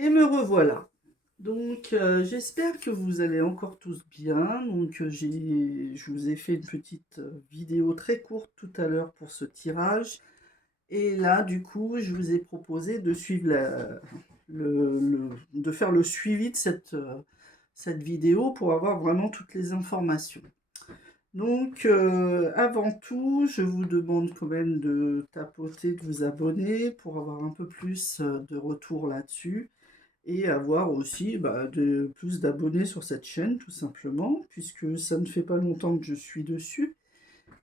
Et me revoilà. Donc, j'espère que vous allez encore tous bien. Donc, je vous ai fait une petite vidéo très courte tout à l'heure pour ce tirage. Et là, du coup, je vous ai proposé de suivre de faire le suivi de cette vidéo pour avoir vraiment toutes les informations. Donc, avant tout, je vous demande quand même de tapoter, de vous abonner pour avoir un peu plus de retour là-dessus et avoir aussi de plus d'abonnés sur cette chaîne, tout simplement, puisque ça ne fait pas longtemps que je suis dessus.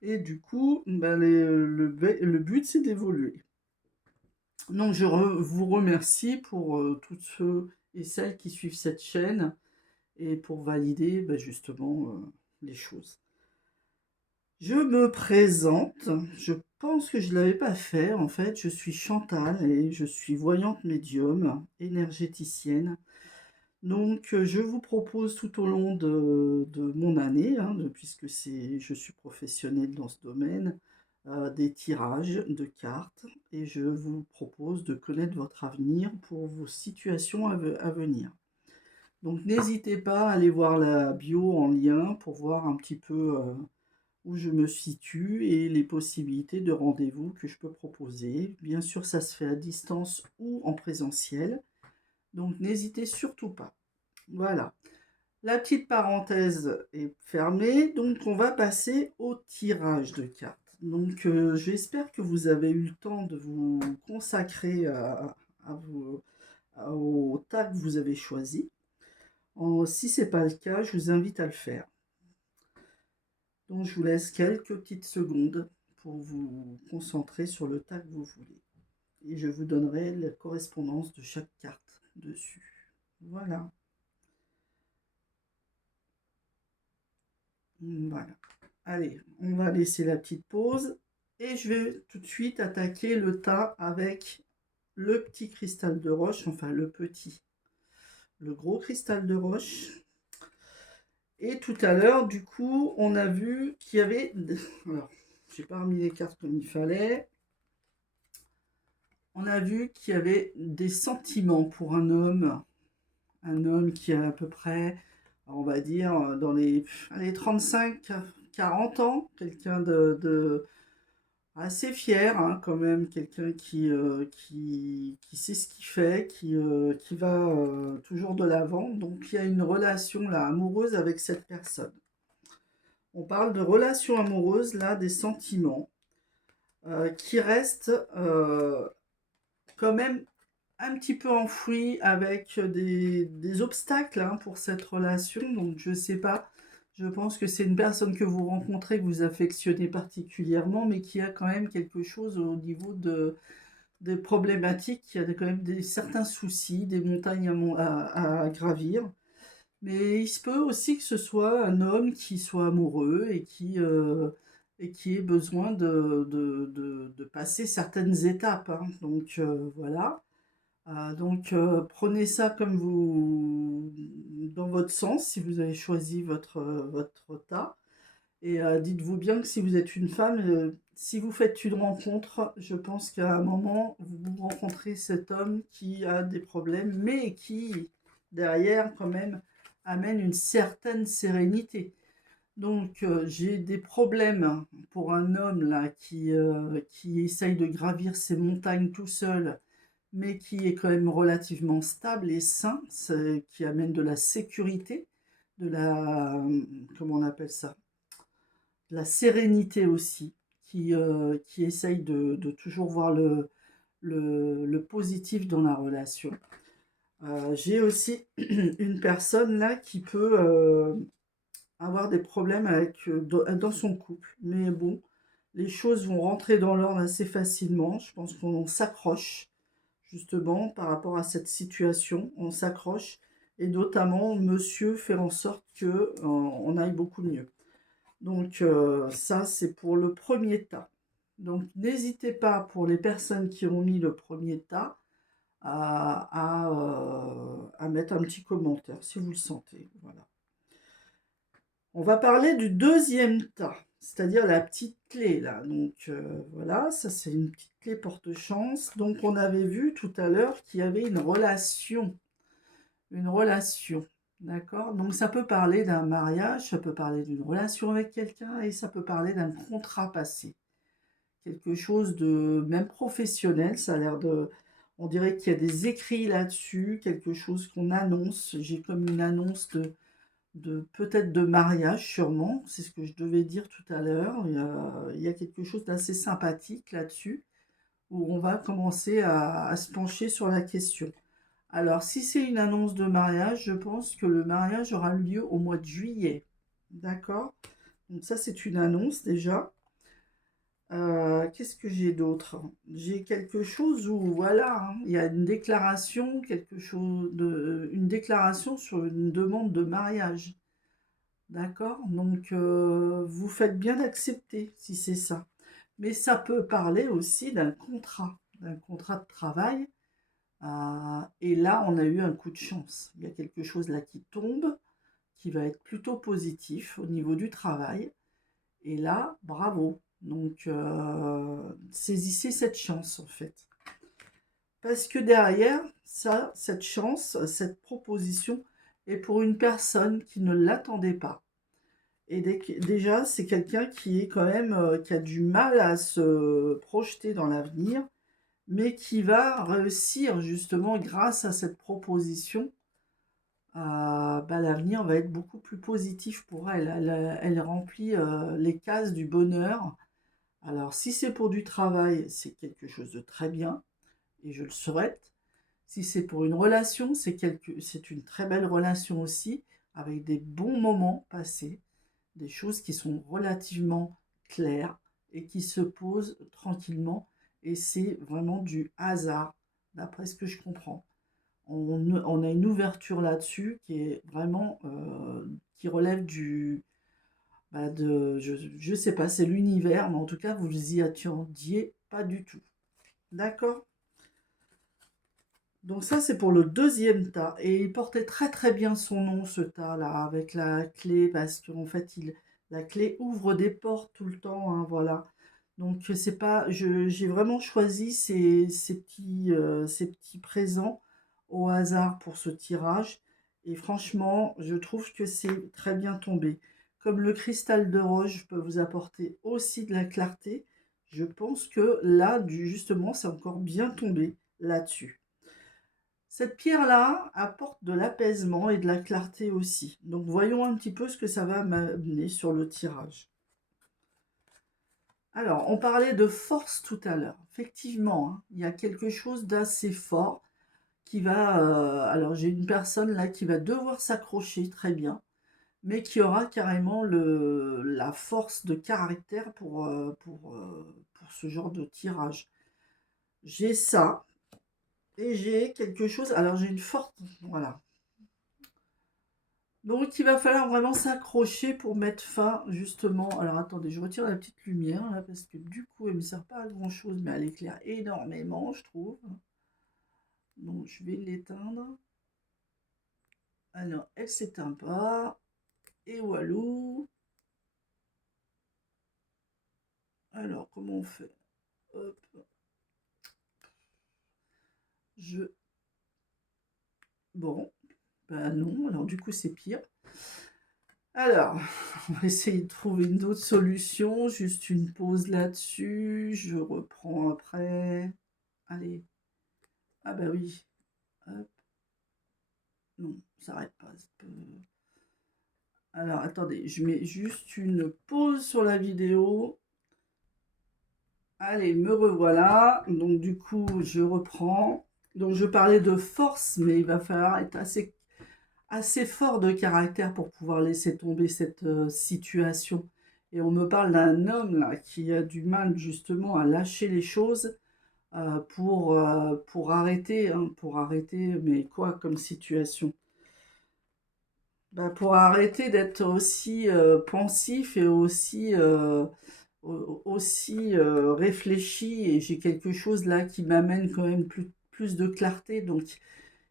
Et du coup, le but, c'est d'évoluer. Donc, vous remercie pour tous ceux et celles qui suivent cette chaîne et pour valider justement les choses. Je me présente, je pense que je ne l'avais pas fait, en fait, je suis Chantal et je suis voyante médium, énergéticienne. Donc, je vous propose tout au long de mon année, hein, puisque je suis professionnelle dans ce domaine, des tirages de cartes et je vous propose de connaître votre avenir pour vos situations à venir. Donc, n'hésitez pas à aller voir la bio en lien pour voir un petit peu où je me situe et les possibilités de rendez-vous que je peux proposer. Bien sûr, ça se fait à distance ou en présentiel, donc n'hésitez surtout pas. Voilà. La petite parenthèse est fermée, donc on va passer au tirage de cartes. Donc j'espère que vous avez eu le temps de vous consacrer au tas que vous avez choisi. Si ce n'est pas le cas, je vous invite à le faire. Donc je vous laisse quelques petites secondes pour vous concentrer sur le tas que vous voulez. Et je vous donnerai la correspondance de chaque carte dessus. Voilà. Voilà. Allez, on va laisser la petite pause et je vais tout de suite attaquer le tas avec le petit cristal de roche, enfin le petit, le gros cristal de roche. Et tout à l'heure, du coup, on a vu qu'il y avait... Alors, j'ai pas remis les cartes comme il fallait. On a vu qu'il y avait des sentiments pour un homme qui a à peu près, on va dire, dans les 35-40 ans, quelqu'un de assez fier, hein, quand même, quelqu'un qui sait ce qu'il fait, qui va toujours de l'avant. Donc il y a une relation là amoureuse avec cette personne. On parle de relation amoureuse, là, des sentiments, qui restent quand même un petit peu enfouis avec des obstacles, hein, pour cette relation. Donc je sais pas, je pense que c'est une personne que vous rencontrez, que vous affectionnez particulièrement, mais qui a quand même quelque chose au niveau des problématiques, qui a quand même certains soucis, des montagnes à gravir. Mais il se peut aussi que ce soit un homme qui soit amoureux et qui ait besoin de passer certaines étapes, hein. Donc voilà. Donc prenez ça comme vous, dans votre sens, si vous avez choisi votre tas. Et dites-vous bien que si vous êtes une femme, si vous faites une rencontre, je pense qu'à un moment, vous rencontrez cet homme qui a des problèmes, mais qui, derrière, quand même, amène une certaine sérénité. Donc, j'ai des problèmes pour un homme là qui essaye de gravir ces montagnes tout seul, mais qui est quand même relativement stable et sain, qui amène de la sécurité, de la, comment on appelle ça? De la sérénité aussi, qui essaye de toujours voir le positif dans la relation. J'ai aussi une personne là qui peut avoir des problèmes dans son couple. Mais bon, les choses vont rentrer dans l'ordre assez facilement. Je pense qu'on s'accroche justement par rapport à cette situation. On s'accroche et notamment monsieur fait en sorte que on aille beaucoup mieux. Donc ça, c'est pour le premier tas. Donc n'hésitez pas pour les personnes qui ont mis le premier tas à mettre un petit commentaire si vous le sentez. Voilà. On va parler du deuxième tas, c'est-à-dire la petite clé là. Donc voilà, ça c'est une petite clé porte-chance. Donc on avait vu tout à l'heure qu'il y avait une relation une relation. D'accord? Donc ça peut parler d'un mariage, ça peut parler d'une relation avec quelqu'un et ça peut parler d'un contrat passé. Quelque chose de même professionnel, ça a l'air de... On dirait qu'il y a des écrits là-dessus, quelque chose qu'on annonce. J'ai comme une annonce de peut-être de mariage sûrement, c'est ce que je devais dire tout à l'heure. Il y a quelque chose d'assez sympathique là-dessus, où on va commencer à se pencher sur la question. Alors, si c'est une annonce de mariage, je pense que le mariage aura lieu au mois de juillet. D'accord? Donc ça, c'est une annonce déjà. Qu'est-ce que j'ai d'autre? J'ai quelque chose où, voilà, hein, il y a une déclaration, une déclaration sur une demande de mariage. D'accord? Donc, vous faites bien d'accepter si c'est ça. Mais ça peut parler aussi d'un contrat de travail. Et là, on a eu un coup de chance. Il y a quelque chose là qui tombe, qui va être plutôt positif au niveau du travail. Et là, bravo. Donc, saisissez cette chance en fait. Parce que derrière, ça, cette chance, cette proposition est pour une personne qui ne l'attendait pas. Et déjà, c'est quelqu'un qui est quand même, qui a du mal à se projeter dans l'avenir, mais qui va réussir justement grâce à cette proposition. Bah, l'avenir va être beaucoup plus positif pour elle. Elle remplit les cases du bonheur. Alors, si c'est pour du travail, c'est quelque chose de très bien, et je le souhaite. Si c'est pour une relation, c'est une très belle relation aussi, avec des bons moments passés, des choses qui sont relativement claires et qui se posent tranquillement. Et c'est vraiment du hasard, d'après ce que je comprends. On a une ouverture là-dessus qui est vraiment, qui relève je sais pas, c'est l'univers, mais en tout cas, vous y attendiez pas du tout. D'accord? Donc ça, c'est pour le deuxième tas. Et il portait très très bien son nom, ce tas-là, avec la clé, parce qu'en fait, la clé ouvre des portes tout le temps, hein, voilà. Donc c'est pas, j'ai vraiment choisi ces petits présents au hasard pour ce tirage. Et franchement, je trouve que c'est très bien tombé. Comme le cristal de roche peut vous apporter aussi de la clarté, je pense que là, justement, c'est encore bien tombé là-dessus. Cette pierre-là apporte de l'apaisement et de la clarté aussi. Donc voyons un petit peu ce que ça va m'amener sur le tirage. Alors, on parlait de force tout à l'heure. Effectivement, hein, il y a quelque chose d'assez fort qui va... alors, j'ai une personne là qui va devoir s'accrocher très bien, mais qui aura carrément la force de caractère pour ce genre de tirage. J'ai ça, et j'ai quelque chose... Alors, j'ai une forte... Voilà. Donc, il va falloir vraiment s'accrocher pour mettre fin, justement. Alors, attendez, je retire la petite lumière, là, parce que du coup, elle ne me sert pas à grand-chose, mais elle éclaire énormément, je trouve. Donc, je vais l'éteindre. Alors, elle s'éteint pas. Et walou. Alors, comment on fait? Hop. Je... Bon, ben non, alors du coup, c'est pire. Alors, on va essayer de trouver une autre solution. Juste une pause là-dessus. Je reprends après. Allez. Ah bah oui. Hop. Non, ça n'arrête pas. Alors, attendez, je mets juste une pause sur la vidéo. Allez, me revoilà. Donc, du coup, je reprends. Donc, je parlais de force, mais il va falloir être assez fort de caractère pour pouvoir laisser tomber cette situation. Et on me parle d'un homme là qui a du mal justement à lâcher les choses pour arrêter, hein, pour arrêter, mais quoi comme situation? Bah, pour arrêter d'être aussi pensif et aussi réfléchi, et j'ai quelque chose là qui m'amène quand même plus de clarté. Donc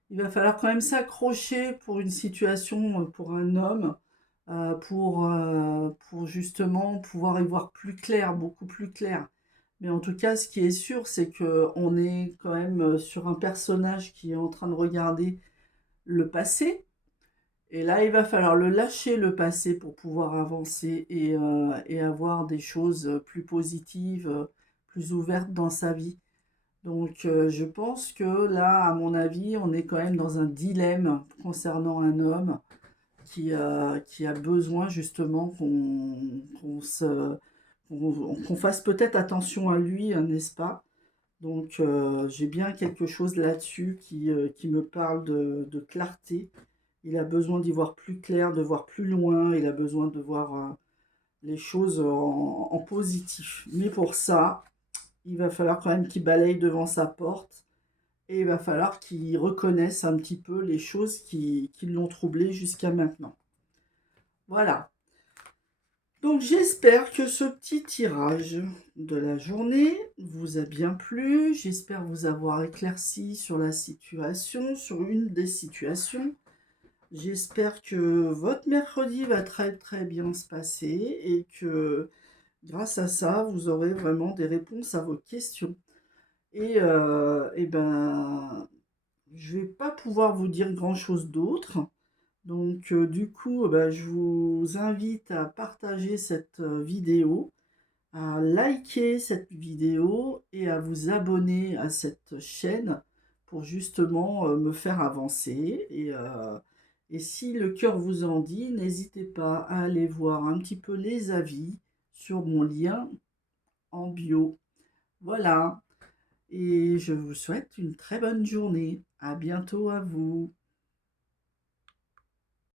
il va falloir quand même s'accrocher pour une situation, pour un homme, pour justement pouvoir y voir plus clair, beaucoup plus clair. Mais en tout cas, ce qui est sûr, c'est que on est quand même sur un personnage qui est en train de regarder le passé. Et là, il va falloir le lâcher, le passé, pour pouvoir avancer et avoir des choses plus positives, plus ouvertes dans sa vie. Donc, je pense que là, à mon avis, on est quand même dans un dilemme concernant un homme qui a besoin justement qu'on fasse peut-être attention à lui, hein, n'est-ce pas? Donc, j'ai bien quelque chose là-dessus qui me parle de clarté. Il a besoin d'y voir plus clair, de voir plus loin. Il a besoin de voir les choses en positif. Mais pour ça, il va falloir quand même qu'il balaye devant sa porte et il va falloir qu'il reconnaisse un petit peu les choses qui l'ont troublé jusqu'à maintenant. Voilà. Donc j'espère que ce petit tirage de la journée vous a bien plu. J'espère vous avoir éclairci sur la situation, sur une des situations. J'espère que votre mercredi va très très bien se passer et que grâce à ça, vous aurez vraiment des réponses à vos questions. Et ben, je vais pas pouvoir vous dire grand-chose d'autre. Donc, du coup, bah, je vous invite à partager cette vidéo, à liker cette vidéo et à vous abonner à cette chaîne pour justement me faire avancer. Et si le cœur vous en dit, n'hésitez pas à aller voir un petit peu les avis sur mon lien en bio. Voilà. Et je vous souhaite une très bonne journée. À bientôt à vous.